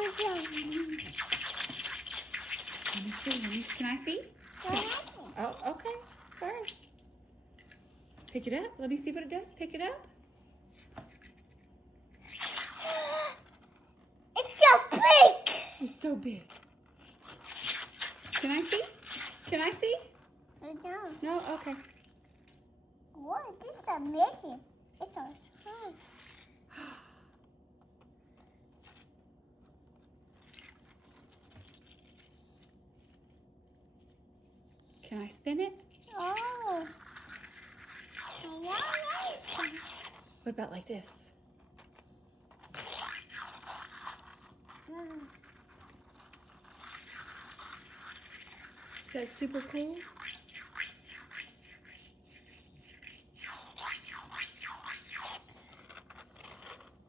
Let me see. Can I see? Oh, okay. Sorry. Pick it up. Let me see what it does. Pick it up. It's so big. It's so big. Can I see? Can I see? I know. No? Okay. What? This is amazing. It's so strong. Can I spin it? Oh. What about like this? Is that super cool?